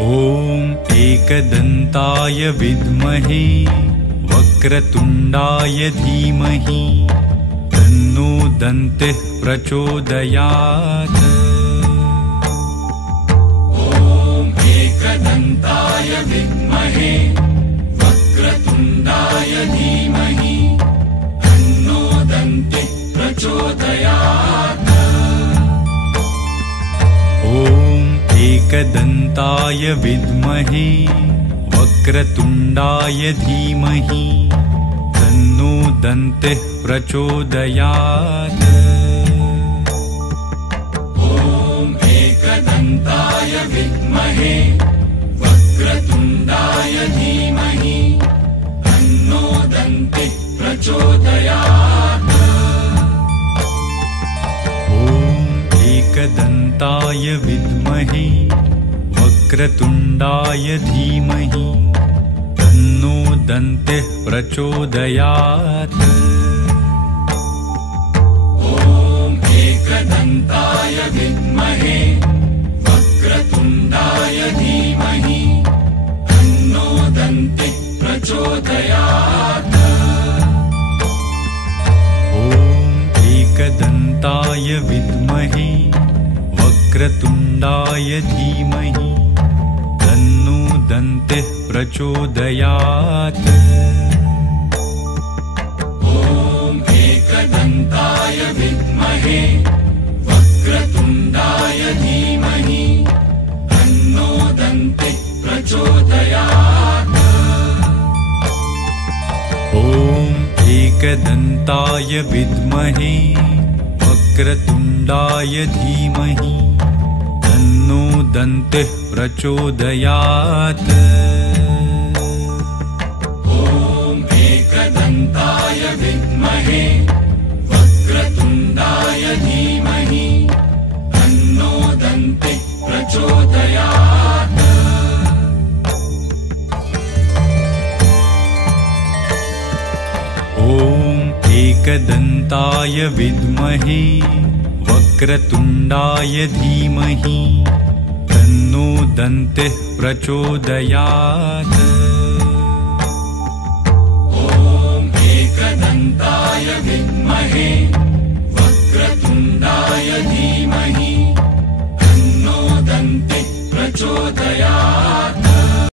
ॐ एकदन्ताय विद्महे वक्रतुण्डाय धीमहि तन्नो दन्तिः प्रचोदयात्। ॐ एकदन्ताय विद्महे वक्रतुण्डाय धीमहि तन्नो दन्तिः प्रचोदयात्। ॐ एकदन्ताय विद्महे वक्रतुण्डाय धीमहि तन्नो दन्तिः प्रचोदयात्। ॐ एकदन्ताय विद्महे वक्रतुण्डाय धीमहि तन्नो दन्तिः प्रचोदयात्। ॐ एकदन्ताय विद्महे वक्रतुण्डाय धीमहि तन्नो दन्तिः प्रचोदयात्। ॐ एकदन्ताय विद्महे वक्रतुण्डाय धीमहि तन्नो दन्तिः प्रचोदयात्। ॐ एकदन्ताय विद्महे वक्रतुण्डाय धीमहि तन्नो दन्तिः प्रचोदयात्। ॐ एकदन्ताय विद्महे वक्रतुण्डाय धीमहि तन्नो दन्तिः प्रचोदयात्। ॐ एकदन्ताय विद्महे वक्रतुण्डाय धीमहि तन्नो दन्तिः प्रचोदयात्। ॐ एकदन्ताय विद्महे वक्रतुण्डाय धीमहि तन्नो दन्तिः प्रचोदयात्। ॐ एकदन्ताय विद्महे वक्रतुण्डाय धीमहि तन्नो दन्तिः प्रचोदयात्।